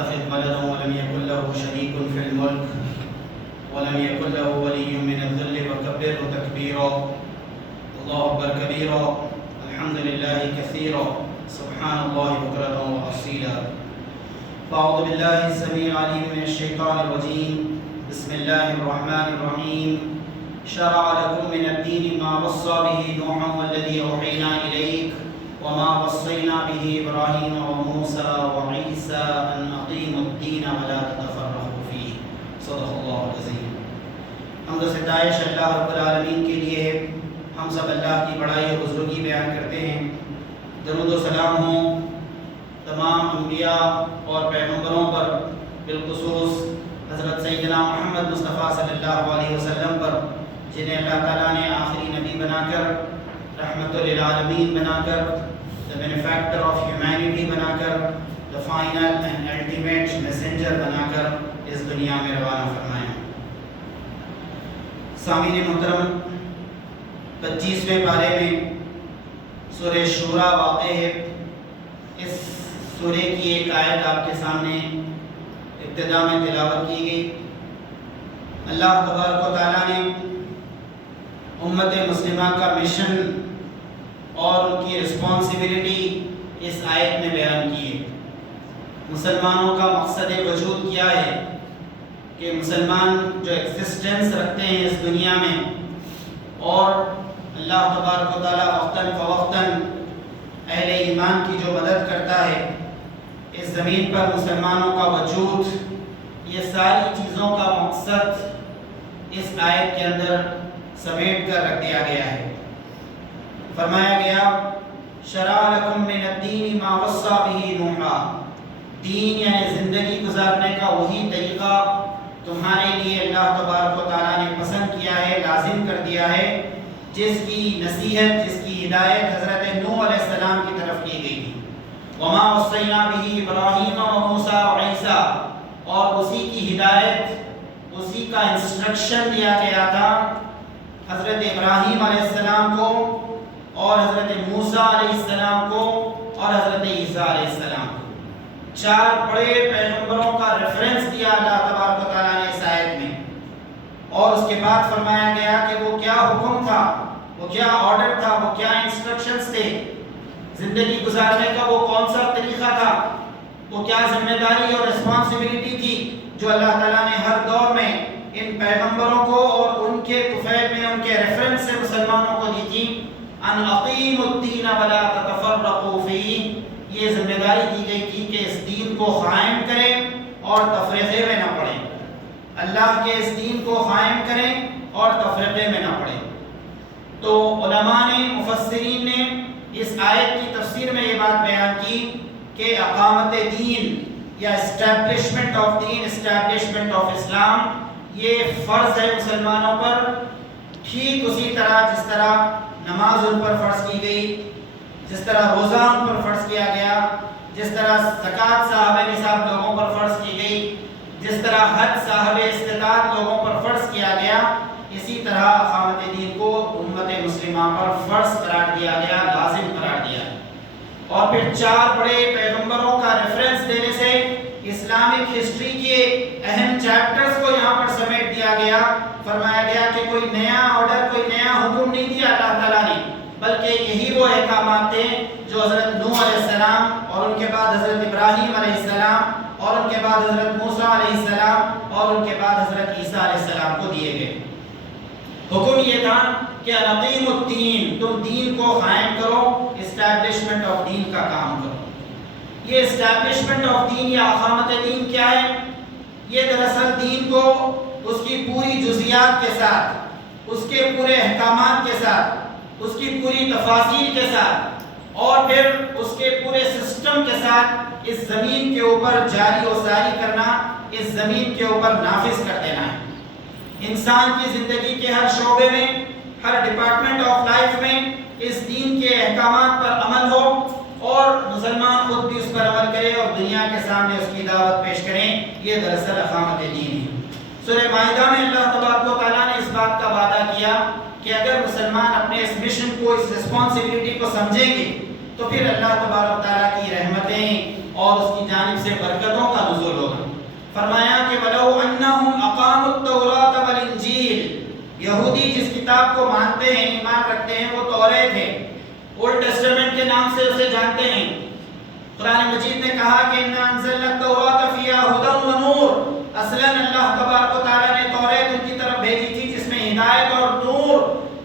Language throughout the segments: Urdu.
يتخذ ولدا ولم يكن له شريك في الملك ولم يكن له ولي من الذل وكبره تكبيرا. الله أكبر كبيرا. الحمد لله كثيرا. سبحان الله بكرة وأصيلا. فأعوذ بالله السميع العليم من الشيطان الرجيم. بسم الله الرحمن الرحيم. شرع لكم من الدين ما وصى به نوحا والذي أوحينا إليك وما وصينا به إبراهيم وموسى وعيسى أن أقيموا الدين ولا تتفرقوا فيه. صدق الله العظيم. حمد و ستائش اللہ رب العالمین کے لیے ہے. ہم سب اللہ کی بڑائی و بزرگی بیان کرتے ہیں. درود و سلام ہوں تمام انبیاء اور پیغمبروں پر، بالخصوص حضرت سیدنا محمد مصطفیٰ صلی اللہ علیہ وسلم پر، جنہیں اللہ تعالیٰ نے آخری نبی بنا کر، رحمت للعالمین بنا کر، the benefactor of humanity بنا کر، the final and ultimate messenger بنا کر اس دنیا میں روانہ فرمایا. سامعین محترم، 25ویں پارے میں سورہ شورا واقع ہے. اس سورہ کی ایک آیت آپ کے سامنے ابتدا میں تلاوت کی گئی. اللہ تبارک و تعالیٰ نے امت مسلمہ کا مشن اور ان کی رسپانسبلٹی اس آیت میں بیان کی ہے. مسلمانوں کا مقصد وجود کیا ہے کہ مسلمان جو ایگزسٹنس رکھتے ہیں اس دنیا میں، اور اللہ تبارک و تعالیٰ وقتاً فوقتاً اہل ایمان کی جو مدد کرتا ہے اس زمین پر مسلمانوں کا وجود، یہ ساری چیزوں کا مقصد اس آیت کے اندر سمیٹ کر رکھ دیا گیا ہے. فرمایا گیا شرع لکم من الدین ما وصى به نوحا. دین یعنی زندگی گزارنے کا وہی طریقہ تمہارے لیے اللہ تبارک و تعالیٰ نے پسند کیا ہے، لازم کر دیا ہے، جس کی نصیحت، جس کی ہدایت حضرت نوح علیہ السلام کی طرف کی گئی تھی. وما وصینا به ابراہیم وموسیٰ وعیسیٰ، اور اسی کی ہدایت، اسی کا انسٹرکشن دیا گیا تھا حضرت ابراہیم علیہ السلام کو اور حضرت موسیٰ علیہ السلام کو اور حضرت عیسیٰ علیہ السلام کو. 4 بڑے پیغمبروں کا ریفرنس دیا اللہ تبارک و تعالیٰ نے اس آیت میں، اور اس کے بعد فرمایا گیا کہ وہ کیا حکم تھا، وہ کیا آرڈر تھا، وہ کیا انسٹرکشنز تھے، زندگی گزارنے کا وہ کون سا طریقہ تھا، وہ کیا ذمہ داری اور رسپانسبلٹی تھی جو اللہ تعالیٰ نے ہر دور میں ان پیغمبروں کو اور ان کے طفیل میں ان کے ریفرنس سے مسلمانوں کو دی تھی. ان اقیموا الدین ولا تتفرقوا فیہ، یہ ذمہ داری دی گئی تھی کہ اس دین کو قائم کریں اور تفریقے میں نہ پڑیں. اللہ کے اس دین کو قائم کریں اور تفریقے میں نہ پڑیں. تو علماء نے، مفسرین نے اس آیت کی تفسیر میں یہ بات بیان کی کہ اقامت دین یا اسٹیبلشمنٹ آف دین، اسٹیبلشمنٹ آف اسلام، یہ فرض ہے مسلمانوں پر، ٹھیک اسی طرح جس طرح نماز ان پر فرض کی گئی، جس طرح روزہ ان پر فرض کیا گیا، جس طرح زکوٰۃ صاحب نصاب لوگوں پر فرض کی گئی، جس طرح حج صاحب استطاعت لوگوں پر فرض کیا گیا، اسی طرح اقامت دین کو امت مسلمہ پر فرض قرار دیا گیا، لازم قرار دیا. اور پھر 4 بڑے پیغمبروں کا ریفرنس دینے سے اسلامک ہسٹری کے اہم چیپٹرز کو یہاں پر سمیٹ دیا گیا. فرمایا گیا کہ کوئی نیا آرڈر، کوئی نیا حکم نہیں دیا اللہ تعالیٰ نے، بلکہ یہی وہ احکامات تھے جو حضرت نوح علیہ السلام اور ان کے بعد حضرت ابراہیم علیہ السلام اور ان کے بعد حضرت موسیٰ علیہ السلام اور ان کے بعد حضرت عیسیٰ علیہ السلام کو دیے گئے. حکم یہ تھا کہ اقیموا الدین، تم دین کو قائم کرو، اسٹیبلشمنٹ آف دین کا کام کرو. یہ اسٹیبلشمنٹ آف دین یا اقامت دین کیا ہے؟ یہ دراصل دین کو اس کی پوری جزیات کے ساتھ، اس کے پورے احکامات کے ساتھ، اس کی پوری تفاصیل کے ساتھ اور پھر اس کے پورے سسٹم کے ساتھ اس زمین کے اوپر جاری و ساری کرنا، اس زمین کے اوپر نافذ کر دینا ہے. انسان کی زندگی کے ہر شعبے میں، ہر ڈپارٹمنٹ آف لائف میں اس دین کے احکامات پر عمل ہو اور مسلمان خود بھی اس پر عمل کرے اور دنیا کے سامنے اس کی دعوت پیش کریں. یہ دراصل اقامت دین ہے. سورہ مائدہ میں اللہ تبارک و تعالیٰ نے اس بات کا وعدہ کیا کہ اگر مسلمان اپنے اس مشن کو، اس رسپانسبلٹی کو سمجھیں گے تو پھر اللہ تبارک و تعالیٰ کی رحمتیں اور اس کی جانب سے برکتوں کا نزول ہوگا۔ فرمایا کہ وَلَوْ أَنَّهُمْ أَقَامُوا التَّوْرَاةَ وَالْإِنْجِيلَ، یہودی جس کتاب کو مانتے ہیں، ایمان رکھتے ہیں، وہ توریت ہے، اولڈ ٹیسٹمنٹ کے نام سے اسے جانتے ہیں۔ قرآن مجید نے کہا کہ اِنَّا أَنزَلْنَا التَّوْرَاةَ فِيهَا هُدًى وَنُورٌ، اصلاً اللہ تبارک و تعالیٰ نے توریت ان کی طرف بھیجی تھی جس میں ہدایت اور نور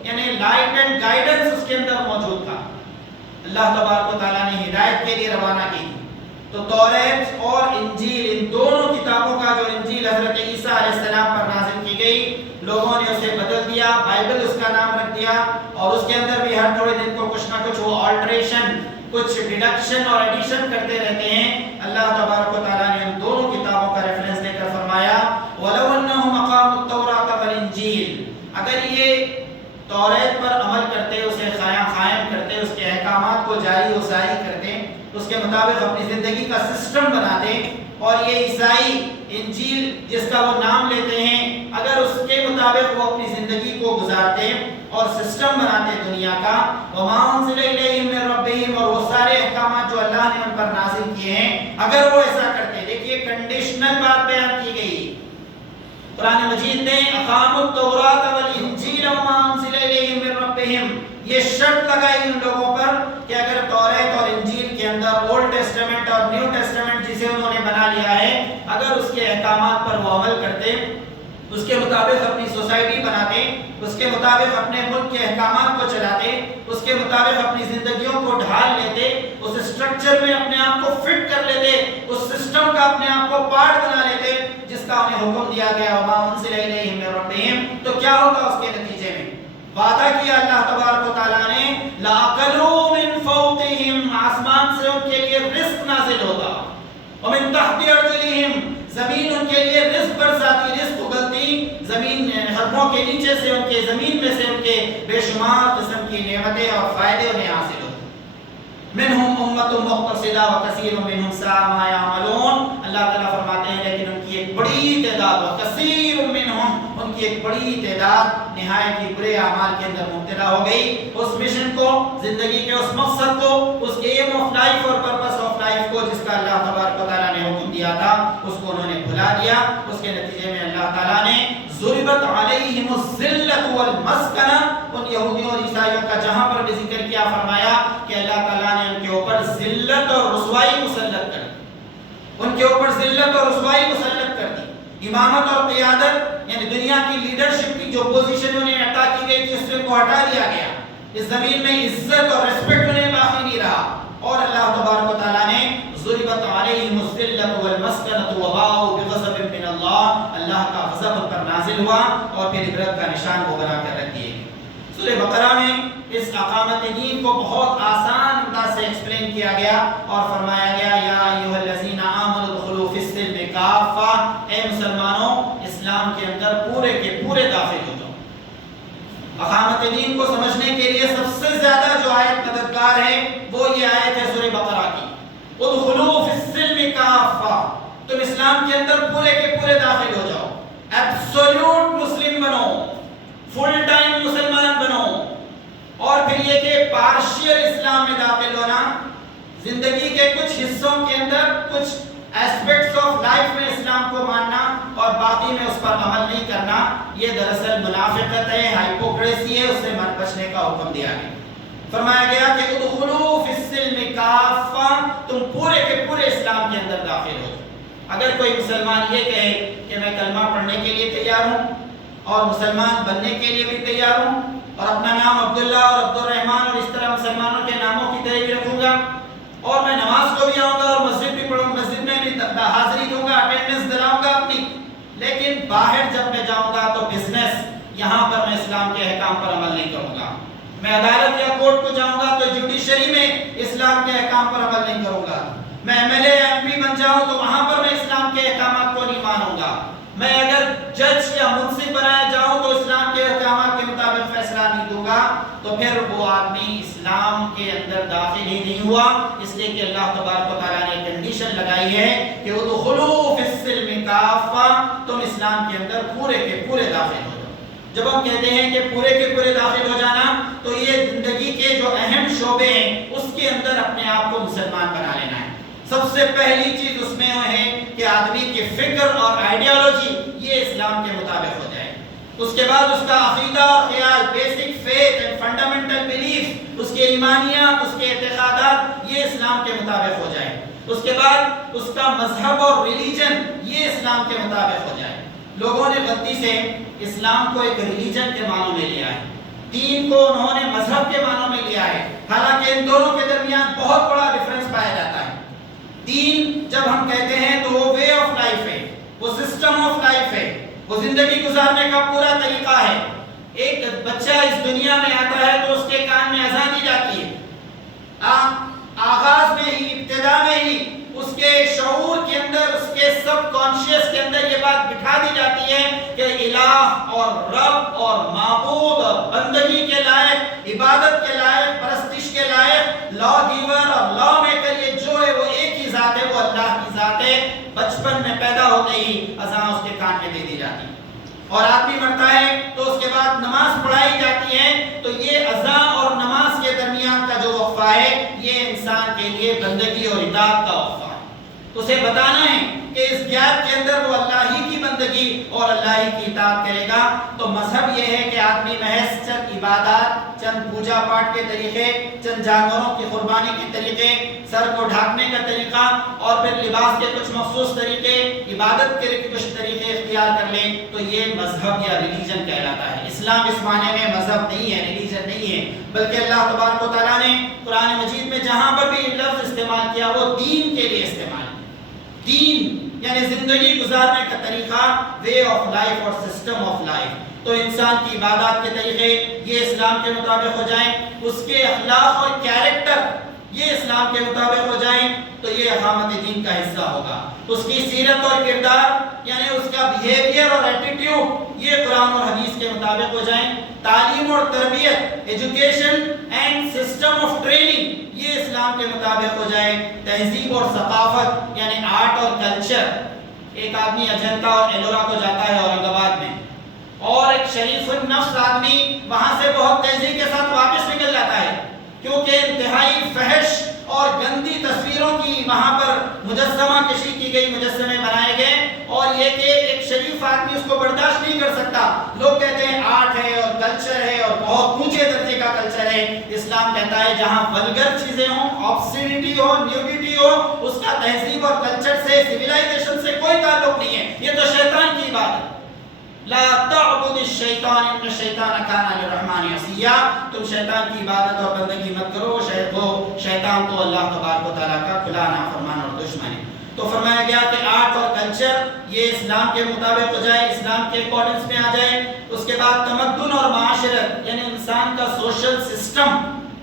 یعنی لائٹ اینڈ گائیڈنس اس کے اندر موجود تھا۔ اللہ تبارک و تعالیٰ نے ہدایت کے لیے روانہ کی تھی۔ تو توریت اور انجیل، ان دونوں کتابوں کا، جو انجیل حضرت عیسیٰ علیہ السلام پر نازل کی گئی، لوگوں نے اسے بدل دیا، بائبل اس کا نام رکھ دیا، اور اس کے اندر بھی ہر تھوڑے دن کو کچھ نہ کچھ وہ آلٹریشن، کچھ ڈیڈکشن اور ایڈیشن کرتے رہتے ہیں۔ اللہ تبارک و تعالیٰ نے ان دونوں کتابوں کا ریفرنس دے کر فرمایا وَلَوْ أَنَّهُمْ أَقَامُوا التَّوْرَاةَ وَالْإِنْجِيلَ، اگر یہ توریت پر عمل کرتے، اسے قائم کرتے، اس کے احکامات کو جاری و ساری کرتے، اس کے مطابق اپنی زندگی کا سسٹم بناتے، اور یہ عیسائی انجیل جس کا وہ نام لیتے ہیں، اگر اس کے مطابق وہ اپنی زندگی کو گزارتے اور سسٹم بناتے دنیا کا، وَمَا أُنزِلَ إِلَيْهِم مِّن رَّبِّهِمْ، اور وہ سارے احکامات جو اللہ نے ان پر نازل کیے ہیں، اگر وہ ایسا کرتے، دیکھیے کنڈیشنل بات بیان کی گئی۔ قرآن مجید نے اقاموا التوراۃ والانجیل وما انزل الیہم من ربہم، یہ شرط لگائی ان لوگوں پر کہ اگر توریت اور انجیل کے اندر اولڈ ٹیسٹمنٹ اور نیو ٹیسٹمنٹ جسے انہوں نے بنا لیا ہے، اگر اس کے احکامات پر وہ عمل کرتے، اس کے مطابق اپنی سوسائٹی بناتے، اس کے مطابق اپنے ملک کے احکامات کو چلاتے، اس کے مطابق اپنی زندگیوں کو ڈھال لیتے، اس اسٹرکچر میں اپنے آپ کو فٹ کر لیتے، اس سسٹم کا اپنے آپ کو پارٹ بنا لیتے جس کا انہیں حکم دیا گیا وما انزل الیہم من ربہم، تو کیا ہوتا اس کے نتیجے میں؟ وعدہ کیا اللہ تبارک و تعالیٰ نے لَأَكَلُوا مِن فَوْقِهِمْ، آسمان سے ان کے لیے رزق نازل ہوتا، وَمِن تَحْتِ أَرْجُلِهِمْ، زمین ان کے لیے رزق برساتی، رزق اگلتی، زمین قدموں کے نیچے سے، ان کے زمین میں سے ان کے بے شمار قسم کی نعمتیں اور فائدے انہیں حاصل ہوتے۔ منہم امت مقتصدہ وکثیر منہم ساء ما یعملون، اللہ تعالیٰ فرماتے ہیں لیکن ان کی ایک بڑی تعداد، وکثیر منہم، ان کی ایک بڑی تعداد نہایت ہی برے اعمال کے اندر مبتلا ہو گئی، اس مشن کو، زندگی کے اس مقصد کو، اس ایم آف لائف اور پرپس آف لائف کو جس کا اللہ تبارک و تعالیٰ نے حکم دیا تھا، اس کو انہوں نے بھلا دیا۔ اس کے نتیجے میں اللہ تعالیٰ نے ضربت علیہم الذلۃ والمسکنہ، ان یہودیوں اور عیسائیوں کا جہاں پر بھی ذکر کیا، فرمایا کہ اللہ تعالیٰ نے ان کے اوپر ذلت اور رسوائی مسلط کر دی، ان کے اوپر ذلت اور رسوائی مسلط کر دی۔ امامت اور قیادت یعنی دنیا کی لیڈرشپ کی جو پوزیشن انہیں عطا کی گئی تھی، اس کو ہٹا دیا گیا، اس زمین میں عزت اور ریسپیکٹ انہیں باقی نہیں رہا، اور اللہ تبارک و تعالیٰ نے ضربت علیہم الذلۃ والمسکنۃ وباءوا بغضب من اللہ، اللہ کا غضب ان پر نازل ہوا اور پھر عبرت کا نشان وہ بنا کر رکھ دیے۔ سورہ بقرہ میں اس اقامت دین کو بہت آسان انداز سے ایکسپلین کیا گیا اور فرمایا گیا یا ایھا الذین آمنوا ادخلوا فی السلم کافہ، اے مسلمانوں اسلام کے اندر پورے کے پورے داخل ہو جاؤ۔ اقامت دین کو سمجھنے کے لیے سب سے زیادہ جو آیت مددگار ہے وہ یہ آیت ہے سورہ بقرہ کی، ادخلوا فی السلم کافہ، تم اسلام کے اندر پورے کے پورے داخل ہو جاؤ، ایبسولوٹ مسلم بنو، فل ٹائم مسلمان بنو۔ اور پھر یہ کہ پارشل اسلام میں داخل ہونا، زندگی کے کچھ حصوں کے اندر کچھ ایسپیکٹس آف لائف میں اسلام کو ماننا اور باقی میں اس پر عمل نہیں کرنا، یہ دراصل منافقت ہے، ہائپوکریسی ہے، اس سے بچنے کا حکم دیا گیا۔ فرمایا گیا کہ ادخلوا فی السلم کافہ، تم پورے کے پورے اسلام کے اندر داخل ہو۔ اگر کوئی مسلمان یہ کہے کہ میں کلمہ پڑھنے کے لیے تیار ہوں اور مسلمان بننے کے لیے بھی تیار ہوں اور اپنا نام عبداللہ اور عبد الرحمن اور اس طرح مسلمانوں کے ناموں کی طرح بھی رکھوں گا اور میں نماز کو بھی آؤں گا اور مسجد بھی پڑھوں، مسجد میں بھی حاضری دوں گا، اٹینڈنس دلاؤں گا اپنی، لیکن باہر جب میں جاؤں گا تو بزنس، یہاں پر میں اسلام کے احکام پر عمل نہیں کروں گا، میں عدالت یا کورٹ کو جاؤں گا تو جوڈیشری میں اسلام کے احکام پر عمل نہیں کروں گا، میں ایم ایل اے یا ایم پی بن جاؤں تو وہاں پر میں اسلام کے احکامات کو نہیں مانوں گا، میں اگر جج یا منصف بنایا جاؤں تو اسلام کے احکامات کے مطابق فیصلہ نہیں دوں گا، تو پھر وہ آدمی اسلام کے اندر داخل ہی نہیں ہوا، اس لیے کہ اللہ تبارک و تعالیٰ نے کنڈیشن لگائی ہے کہ ادخلوا فی السلم کافہ، تم اسلام کے اندر پورے کے پورے داخل ہو جاؤ۔ جب ہم کہتے ہیں کہ پورے کے پورے داخل ہو جانا تو یہ زندگی کے جو اہم شعبے ہیں اس کے اندر اپنے آپ کو مسلمان بنا لینا ہے۔ سب سے پہلی چیز اس میں ہے کہ آدمی کی فکر اور آئیڈیالوجی یہ اسلام کے مطابق ہو جائے. اس کے بعد اس کا عقیدہ اور خیال، basic faith and fundamental belief, اس کے ایمانیات، اس کے اعتقادات یہ اسلام کے مطابق ہو جائے. اس کے بعد اس کا مذہب اور ریلیجن یہ اسلام کے مطابق ہو جائے. لوگوں نے غلطی سے اسلام کو ایک ریلیجن کے معنوں میں لیا ہے، دین کو انہوں نے مذہب کے معنوں میں لیا ہے، حالانکہ ان دونوں کے درمیان بہت بڑا ڈفرنس پایا جاتا ہے. دین جب ہم کہتے ہیں تو وہ وے آف لائف ہے، وہ سسٹم آف لائف ہے، وہ زندگی گزارنے کا پورا طریقہ ہے. ایک بچہ اس دنیا میں آتا ہے تو اس کے کان میں اذان دی جاتی ہے. آغاز میں ہی، ابتدا میں ہی اس کے شعور کے اندر، اس کے سب کانشیس کے اندر یہ بات بٹھا دی جاتی ہے کہ الہ اور رب اور معبود اور بندگی کے لائق، عبادت کے لائق، پرستش کے لائق، لا گیور اور لا میکر یہ جو ہے وہ ایک ہی ذات ہے، وہ اللہ کی ذات ہے. بچپن میں پیدا ہوتے ہی اذان اس کے کان میں دے دی جاتی ہے، اور آدمی مرتا ہے تو اس کے بعد نماز پڑھائی جاتی ہے. تو یہ اذان اور نماز کے درمیان کا جو وقفہ ہے یہ انسان کے لیے بندگی اور اطاعت کا وقفہ ہے. تو اسے بتانا ہے کہ اس گیپ کے اندر وہ اللہ ہی کی بندگی اور اللہ ہی کی اطاعت کرے گا. تو مذہب یہ ہے کہ آدمی محض چند عبادات، چند پوجا پاٹ کے طریقے، چند جانوروں کی قربانی کے طریقے، سر کو ڈھانکنے کا طریقہ اور پھر لباس کے کچھ مخصوص طریقے، عبادت کے کچھ طریقے اختیار کر لیں تو یہ مذہب یا ریلیجن کہلاتا ہے. اسلام اس معنی میں مذہب نہیں ہے، ریلیجن نہیں ہے، بلکہ اللہ تبارک و تعالیٰ نے قرآن مجید میں جہاں پر بھی لفظ استعمال کیا وہ دین کے لیے استعمال. دین یعنی زندگی گزارنے کا طریقہ، وے آف لائف اور سسٹم آف لائف. تو انسان کی عبادات کے طریقے یہ اسلام کے مطابق ہو جائیں، اس کے اخلاق اور کیریکٹر یہ اسلام کے مطابق ہو جائیں تو یہ اقامت دین کا حصہ ہوگا. اس کی سیرت اور کردار یعنی اس کا بیہیویئر اور ایٹیٹیوڈ یہ قرآن اور حدیث کے مطابق ہو جائیں. تعلیم اور تربیت، education and system of training یہ اسلام کے مطابق ہو جائے. تہذیب اور ثقافت یعنی آرٹ اور کلچر. ایک آدمی اجنتا اور ایلورا کو جاتا ہے اورنگ آباد میں، اور ایک شریف النفس آدمی وہاں سے بہت تیزی کے ساتھ واپس نکل جاتا ہے کیونکہ انتہائی فحش اور گندی تصویروں کی وہاں پر مجسمہ کشی کی گئی، مجسمے بنائے گئے، اور یہ کہ ایک شریف آدمی اس کو برداشت نہیں کر سکتا. لوگ کہتے ہیں آرٹ ہے اور کلچر ہے اور بہت اونچے درجے کا کلچر ہے. اسلام کہتا ہے جہاں ولگر چیزیں ہوں، آبسینٹی ہو، نیوڈیٹی ہو، اس کا تہذیب اور کلچر سے، سویلائزیشن سے کوئی تعلق نہیں ہے. یہ تو شیطان کی بات ہے. لا تعبد الشیطان ان الشیطان کان للرحمن عصیا. تم شیطان کی عبادت اور بندگی مت کرو، شیطان تو اللہ تبارک و تعالیٰ کا کھلا نافرمان اور دشمن ہے. تو فرمایا گیا کہ آرٹ اور کلچر یہ اسلام کے مطابق ہو جائے، اسلام کے اکارڈنس میں آ جائے. اس کے بعد تمدن اور معاشرت یعنی انسان کا سوشل سسٹم،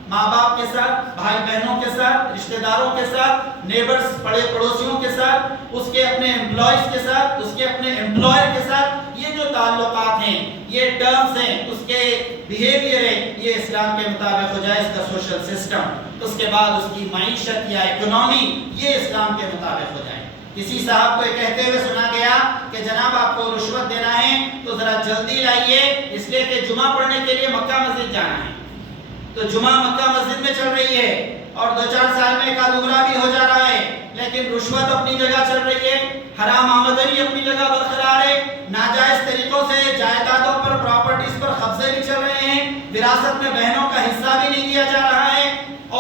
ماں باپ کے ساتھ، بھائی بہنوں کے ساتھ، رشتہ داروں کے ساتھ، نیبرز بڑے پڑوسیوں کے ساتھ، اس کے اپنے امپلائیز کے ساتھ، اس کے اپنے امپلائر کے ساتھ، یہ جو تعلقات ہیں، یہ ٹرمز ہیں، اس کے بیہیویئر ہے، یہ اسلام کے مطابق ہو جائے. اس کا سوشل سسٹم، اس کے بعد اس کی معیشت یا اکنامی یہ اسلام کے مطابق ہو جائے. کسی صاحب کو یہ کہتے ہوئے سنا گیا کہ جناب آپ کو رشوت دینا ہے تو ذرا جلدی لائیے، اس لیے کہ جمعہ پڑھنے کے لیے مکہ مسجد جانا ہے. تو جمعہ مکہ مسجد میں چل رہی ہے اور 2-4 سال میں ایک آدھ عمرہ بھی ہو جا رہا ہے، لیکن رشوت اپنی جگہ چل رہی ہے، حرام آمدنی اپنی جگہ برقرار ہے، ناجائز طریقوں سے جائیدادوں پر، پراپرٹیز پر قبضے بھی چل رہے ہیں، وراثت میں بہنوں کا حصہ بھی نہیں دیا جا رہا ہے،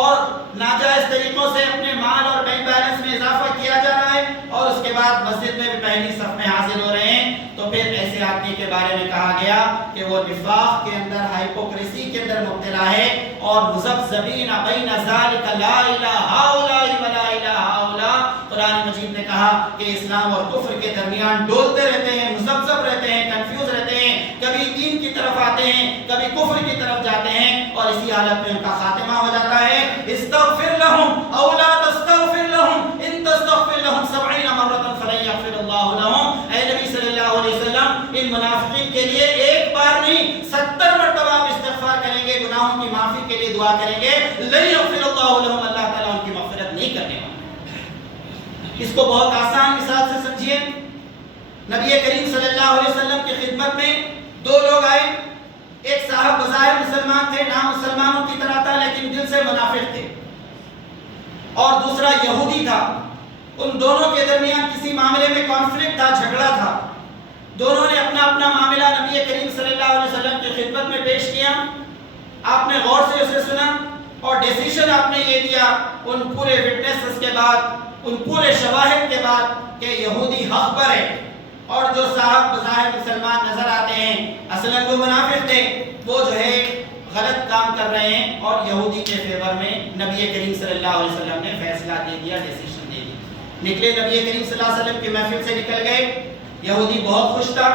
اور ناجائز طریقوں سے اپنے مال اور بینک بیلنس میں اضافہ کیا جا رہا ہے، اور اس کے بعد مسجد میں بھی پہلی صف میں حاضر ہو رہے ہیں. تو پھر ایسے آدمی کے بارے میں کہا گیا کہ وہ نفاق کے اندر، ہائپوکریسی کے اندر مبتلا ہے، اور مذبذبین بین ذلک لا الہ ہؤلاء ولا الہ ہؤلاء. قرآن مجید نے کہا کہ اسلام اور کفر کے درمیان ڈولتے رہتے ہیں، مذبذب رہتے ہیں، کنفیوز رہتے ہیں، کبھی دین کی طرف آتے ہیں، کبھی کفر کی طرف جاتے ہیں، اور اسی حالت میں ان کا خاتمہ ہو جاتا ہے. استغفر لهم او لا تستغفر لهم ان تستغفر لهم 70 مرة فلن يغفر الله لهم. اے نبی صلی اللہ علیہ وسلم، ان منافقین کے لیے ایک بار نہیں 70 مرتبہ آپ استغفار کریں گے، گناہوں کی معافی کے لیے دعا کریں گے، لن يغفر الله لهم، اللہ تعالیٰ ان کی مغفرت نہیں کرنے والا. اس کو بہت آسان مثال سے سمجھیے. نبی کریم صلی اللہ علیہ وسلم کی خدمت میں 2 لوگ آئے. ایک صاحب بظاہر مسلمان تھے، نام مسلمانوں کی طرح تھا لیکن دل سے منافق تھے، اور دوسرا یہودی تھا. ان دونوں کے درمیان کسی معاملے میں کانفلکٹ تھا، جھگڑا تھا، دونوں نے اپنا اپنا معاملہ نبی کریم صلی اللہ علیہ وسلم کی خدمت میں پیش کیا، آپ نے غور سے اسے سنا اور ڈیسیشن آپ نے یہ دیا ان پورے وٹنسز کے بعد، ان پورے شواہد کے بعد کہ یہودی حق پر ہے، اور جو صاحب بظاہر مسلمان نظر آتے ہیں اصلاً وہ منافق تھے، وہ جو ہے غلط کام کر رہے ہیں، اور یہودی کے فیور میں نبی کریم صلی اللہ علیہ وسلم نے فیصلہ دے دیا، ڈیسیشن دے دی، نکلے نبی کریم صلی اللہ علیہ وسلم کی محفل سے نکل گئے۔ یہودی بہت خوش تھا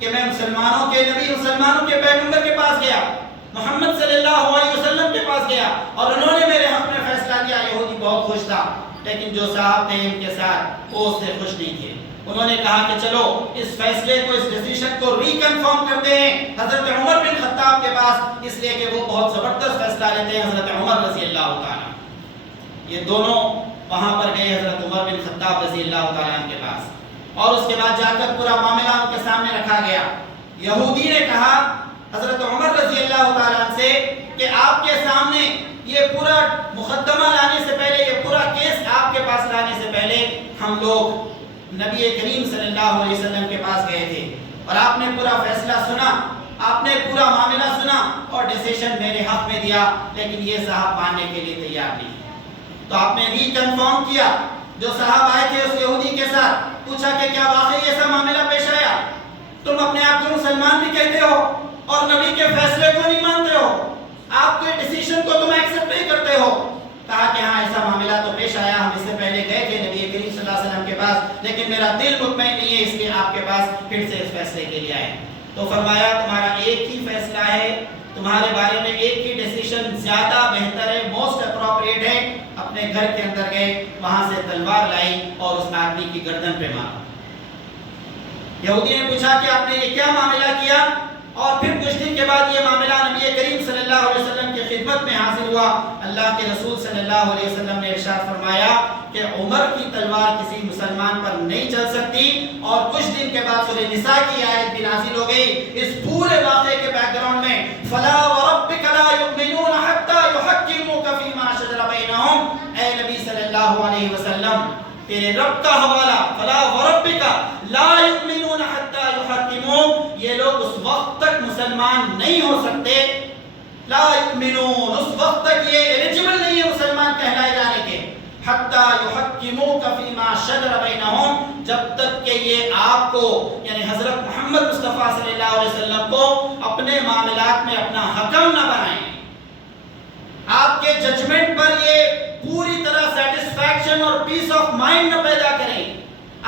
کہ میں مسلمانوں کے نبی، مسلمانوں کے پیغمبر کے پاس گیا، محمد صلی اللہ علیہ وسلم کے پاس گیا اور انہوں نے میرے حق میں فیصلہ دیا۔ یہودی بہت خوش تھا، لیکن جو صاحب تھے ان کے ساتھ وہ اس سے خوش نہیں تھے۔ انہوں نے کہا کہ چلو اس فیصلے کو، اس ڈیسیشن کو ریکنفرم کرتے ہیں حضرت عمر بن خطاب کے پاس، اس لیے کہ وہ بہت زبردست فیصلہ لیتے ہیں، حضرت عمر رضی اللہ تعالیٰ۔ یہ دونوں وہاں پر گئے حضرت عمر بن خطاب رضی اللہ تعالیٰ کے پاس، اور اس کے بعد جا کر پورا معاملہ ان کے سامنے رکھا گیا۔ یہودی نے کہا حضرت عمر رضی اللہ تعالیٰ سے کہ آپ کے سامنے یہ پورا مقدمہ لانے سے پہلے، یہ پورا کیس آپ کے پاس لانے سے پہلے ہم لوگ نبی کریم صلی اللہ علیہ وسلم کے پاس گئے تھے، اور آپ نے پورا فیصلہ سنا، آپ نے پورا معاملہ سنا اور ڈیسیشن میرے حق میں دیا، لیکن یہ صاحب ماننے کے لیے تیار نہیں۔ تو آپ نے ریکنفرم کیا، جو صاحب آئے تھے اس یہودی کے ساتھ، پوچھا کہ کیا واقعی ایسا معاملہ پیش آیا؟ تم اپنے آپ کو مسلمان بھی کہتے ہو اور نبی کے فیصلے کو نہیں مانتے ہو، آپ کے ڈیسیشن کو تم ایکسپٹ نہیں کرتے ہو۔ کہا کہ ہاں ایسا معاملہ تو پیش آیا، ہم اس سے پہلے گئے تھے نبی کریم صلی اللہ علیہ وسلم کے پاس، لیکن میرا دل مطمئن نہیں ہے، اس لیے آپ کے پاس پھر سے اس فیصلے کے لیے آئے۔ تو فرمایا تمہارا ایک ہی فیصلہ ہے، تمہارے بارے میں ایک ہی ڈیسیشن زیادہ بہتر ہے، موسٹ اپروپریٹ ہے۔ اپنے گھر کے اندر گئے، وہاں سے تلوار لائی اور اس آدمی کی گردن پہ مارا۔ یہودی نے پوچھا کہ آپ نے یہ کیا معاملہ کیا؟ اور پھر کچھ دن کے بعد یہ معاملہ نبی کریم صلی اللہ علیہ وسلم کی خدمت میں حاصل ہوا۔ اللہ کے رسول صلی اللہ علیہ وسلم نے ارشاد فرمایا کہ عمر کی تلوار کسی مسلمان پر نہیں چل سکتی، اور کچھ دن کے بعد سورہ نساء کی آیت بھی نازل ہو گئی۔ اس پورے واقعے کے بیک گراؤنڈ میں فلا وربک لا یؤمنون حتی یحکموک فیما شجر بینہم، اے نبی صلی اللہ علیہ وسلم تیرے رب کا حوالہ، فلا وربک لا یؤمنون حتی یحکموک، یہ لوگ اس وقت تک مسلمان نہیں ہو سکتے، لا یؤمنون، اس وقت تک یہ ایلیجبل نہیں ہے مسلمان کہلائے جانے کے، حتی یحکموک فیما شجر بینہم، جب تک کہ یہ آپ کو یعنی حضرت محمد مصطفیٰ صلی اللہ علیہ وسلم کو اپنے معاملات میں اپنا حکم نہ بنائیں، آپ کے ججمنٹ پر یہ پوری طرح سیٹسفیکشن اور پیس آف مائنڈ نہ پیدا کریں،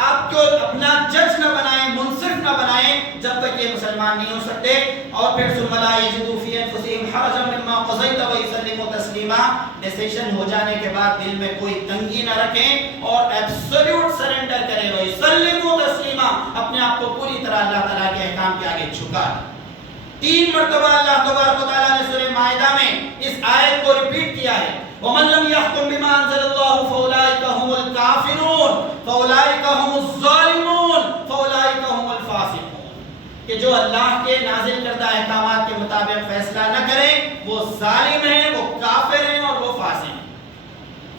آپ کو اپنا جج نہ بنائیں، منصف نہ بنائیں، جب تک یہ مسلمان نہیں ہو سکتے۔ اور پھر ثم لا یجدوا فی انفسہم حرجا مما قضیت ویسلموا تسلیما، ڈیسیشن ہو جانے کے بعد دل میں کوئی تنگی نہ رکھیں اور ایبسولوٹ سرنڈر کریں، ویسلموا تسلیما، اپنے آپ کو پوری طرح اللہ تعالیٰ کے احکام کے آگے جھکا۔ 3 مرتبہ اللہ تبارک و تعالیٰ نے سورہ مائدہ میں اس آیت کو ریپیٹ کیا ہے، وَمَن لَّمْ يَحْكُم بِمَا أَنزَلَ اللَّهُ فَأُولَٰئِكَ هُمُ الْكَافِرُونَ فَأُولَٰئِكَ هُمُ الظَّالِمُونَ فَأُولَٰئِكَ هُمُ الْفَاسِقُونَ، کہ جو اللہ کے نازل کردہ احکامات کے مطابق فیصلہ نہ کریں وہ ظالم ہیں، وہ کافر ہیں اور وہ فاسق ہیں۔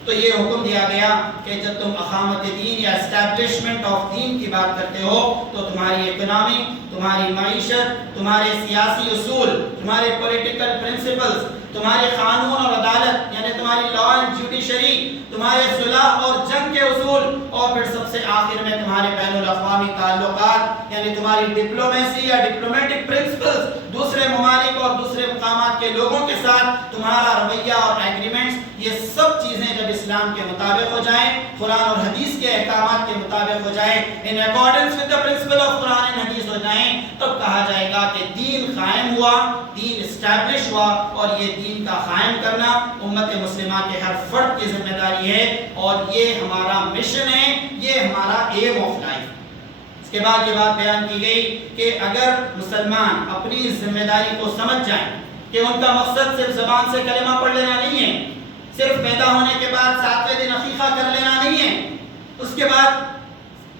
تو یہ حکم دیا گیا کہ جب تم اقامت دین یا اسٹیبلشمنٹ آف دین کی بات کرتے ہو تو تمہاری اکنامی، تمہاری معیشت، تمہارے سیاسی اصول، تمہارے پولیٹیکل پرنسپلز، تمہارے قانون اور عدالت یعنی تمہاری لا اینڈ جوڈیشری، تمہارے صلح اور جنگ کے اصول، اور پھر سب سے آخر میں تمہارے بین الاقوامی تعلقات یعنی تمہاری ڈپلومیسی یا ڈپلومیٹک پرنسپلز، دوسرے ممالک اور دوسرے مقامات کے لوگوں کے ساتھ تمہارا رویہ اور ایگریمنٹس، یہ سب چیزیں جب اسلام کے مطابق ہو جائیں، قرآن اور حدیث کے احکامات کے مطابق ہو جائیں، in accordance with the principle of Quran and حدیث ہو جائیں، تب کہا جائے گا کہ دین قائم ہوا، دین اسٹیبلش ہوا، اور یہ دین کا قائم کرنا امت مسلمہ کے ہر فرد کی ذمہ داری ہے، اور یہ ہمارا مشن ہے، یہ ہمارا ایم آف لائف۔ اس کے بعد یہ بات بیان کی گئی کہ اگر مسلمان اپنی ذمہ داری کو سمجھ جائیں کہ ان کا مقصد صرف زبان سے کلمہ پڑھ لینا نہیں ہے، صرف پیدا ہونے کے بعد 7ویں دن عقیقہ کر لینا نہیں ہے، اس کے بعد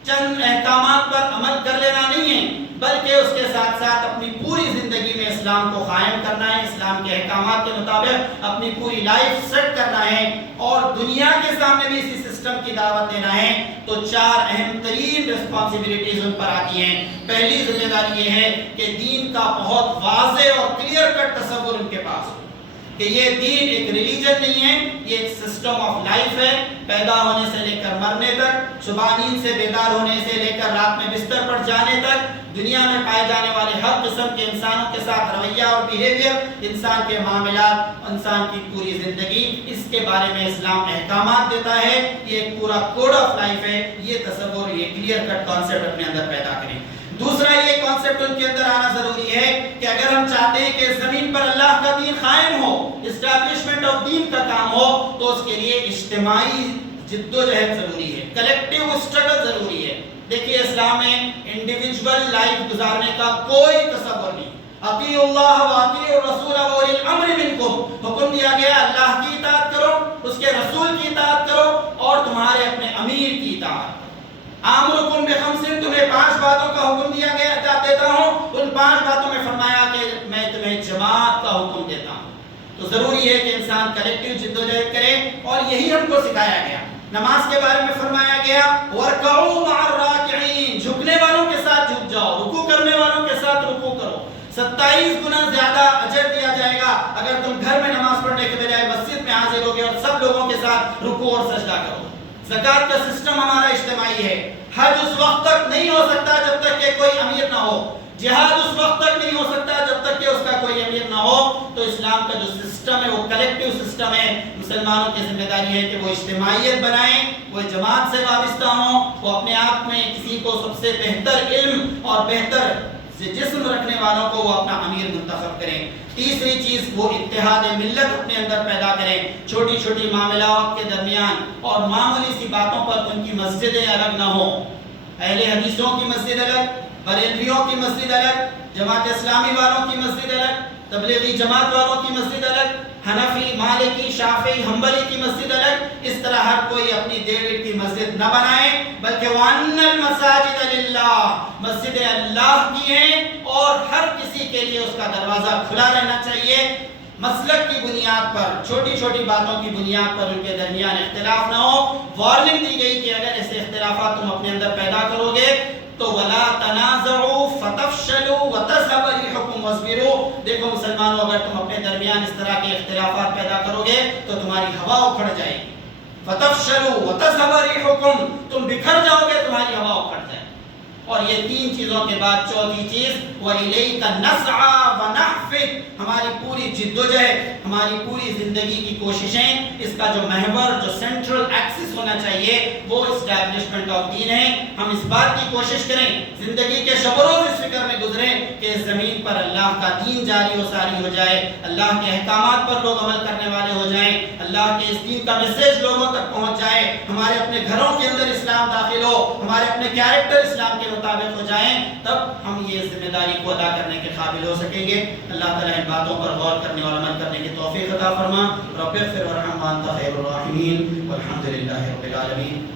چند احکامات پر عمل کر لینا نہیں ہے، بلکہ اس کے ساتھ ساتھ اپنی پوری زندگی میں اسلام کو قائم کرنا ہے، اسلام کے کے احکامات کے مطابق اپنی پوری لائف سیٹ کرنا ہے اور دنیا کے سامنے بھی اسی سسٹم کی دعوت دینا ہے، تو 4 اہم ترین ریسپانسبلٹیز ان پر آتی ہیں۔ پہلی ذمہ داری یہ ہے کہ دین کا بہت واضح اور کلیئر کٹ تصور ان کے پاس ہو کہ یہ دین ایک ریلیجن نہیں ہے، یہ ایک سسٹم آف لائف ہے۔ پیدا ہونے سے لے کر مرنے تک، صبح نیند سے بیدار ہونے سے لے کر رات میں بستر پر جانے تک، دنیا میں پائے جانے والے ہر قسم کے انسانوں کے ساتھ رویہ اور بیہیویئر، انسان کے معاملات، انسان کی پوری زندگی، اس کے بارے میں اسلام احکامات دیتا ہے۔ یہ ایک پورا کوڈ آف لائف ہے، یہ تصور، یہ کلیئر کٹ کانسیپٹ اپنے اندر پیدا کریں۔ دوسرا یہ کانسیپٹ ان کے اندر آنا ضروری ہے کہ اگر ہم چاہتے ہیں کہ زمین پر اللہ کا دین قائم ہو، اسٹیبلشمنٹ آف دین کا کام ہو، تو اس کے لیے اجتماعی جدوجہد ضروری ہے، کلیکٹیو اسٹرگل ضروری ہے۔ دیکھیے اسلام میں انڈیویجول لائف گزارنے کا کوئی تصور نہیں۔ اطیعوا اللہ و اطیعوا الرسول و اولی الامر منکم، حکم دیا گیا اللہ کی اطاعت کرو، اس کے رسول کی اطاعت کرو اور تمہارے اپنے امیر کی اطاعت۔ آمرکم بخمس، تمہیں 5 باتوں کا حکم دیا گیا دیتا ہوں، ان 5 باتوں میں فرمایا کہ میں تمہیں جماعت کا حکم دیتا ہوں۔ تو ضروری ہے کہ انسان کلیکٹیو جدوجہد کرے اور یہی ہم کو سکھایا گیا۔ نماز کے بارے میں فرمایا گیا وَارْكَعُوا مَعَ الرَّاكِعِينَ، جھکنے والوں کے ساتھ جھک جاؤ، رکوع کرنے والوں کے ساتھ رکوع کرو۔ 27 گنا زیادہ اجر دیا جائے گا اگر تم گھر میں نماز پڑھنے کے بجائے مسجد میں حاضر ہوگے اور سب لوگوں کے ساتھ رکوع اور سجدہ کرو۔ زکوٰۃ کا سسٹم ہمارا اجتماعی ہے۔ حج اس وقت تک نہیں ہو سکتا جب تک کہ کوئی امیر نہ ہو، جہاد اس وقت تک نہیں ہو سکتا جب تک کہ اس کا کوئی امیر نہ ہو۔ تو اسلام کا جو سسٹم ہے وہ کلیکٹیو سسٹم ہے۔ مسلمانوں کی ذمہ داری ہے کہ وہ اجتماعیت بنائیں، وہ جماعت سے وابستہ ہوں، وہ اپنے آپ میں کسی کو سب سے بہتر علم اور بہتر جسم رکھنے والوں کو وہ اپنا امیر منتخب کریں۔ تیسری چیز وہ اتحاد ملت اپنے اندر پیدا کریں، چھوٹی چھوٹی معاملات کے درمیان اور معمولی سی باتوں پر ان کی مسجدیں الگ نہ ہوں۔ اہل حدیثوں کی مسجد الگ، بریلویوں کی مسجد الگ، جماعت اسلامی والوں کی مسجد الگ، تبلیغی جماعت والوں کی مسجد الگ، حنفی، مالکی، شافعی، حنبلی کی مسجد الگ۔ اس طرح ہر کوئی اپنی ڈیوڈ کی مسجد نہ بنائے، بلکہ وَأَنَّ الْمَسَاجِدَ لِلَّهِ، مسجدیں اللہ کی ہیں اور ہر کسی کے لیے اس کا دروازہ کھلا رہنا چاہیے۔ مسلک کی بنیاد پر، چھوٹی چھوٹی باتوں کی بنیاد پر ان کے درمیان اختلاف نہ ہو۔ وارننگ دی گئی کہ اگر ایسے اختلافات تم اپنے اندر پیدا کرو گے تو وَلَا تَنَازَعُوا فَتَفْشَلُوا وَتَذْهَبَ رِيحُكُمْ وَاصْبِرُوا، دیکھو مسلمانوں اگر تم اپنے درمیان اس طرح کے اختلافات پیدا کرو گے تو تمہاری ہوا اکھڑ جائے گی۔ فَتَفْشَلُوا وَتَذْهَبَ رِيحُكُمْ، تم بکھر جاؤ گے، تمہاری ہوا اکھڑ جائے گی۔ اور یہ 3 چیزوں کے بعد چوتھی چیز وَإِلَيْكَ نَسْعَىٰ وَنَحْفِظْ، ہماری پوری جدوجہد، ہماری پوری زندگی کی کوششیں، اس کا جو محور، جو سینٹرل ایکسس ہونا چاہیے وہ اسٹیبلشمنٹ آف دین ہے۔ ہم اس بات کی کوشش کریں، زندگی کے شب و روز اس فکر میں گزریں کہ زمین پر اللہ کا دین جاری و ساری ہو جائے، اللہ کے احکامات پر لوگ عمل کرنے والے ہو جائیں، اللہ کے اس دین کا میسج لوگوں تک پہنچ جائے، ہمارے اپنے گھروں کے اندر اسلام داخل ہو، ہمارے اپنے کیریکٹر اسلام کے مطابق ہو جائیں، تب ہم یہ ذمہ داری کو ادا کرنے کے قابل ہو سکیں گے۔ اللہ تعالیٰ ان باتوں پر غور کرنے اور عمل کرنے کی توفیق عطا فرما۔ رب اغفر وارحم وانت خیر الراحمین والحمد للہ رب العالمین۔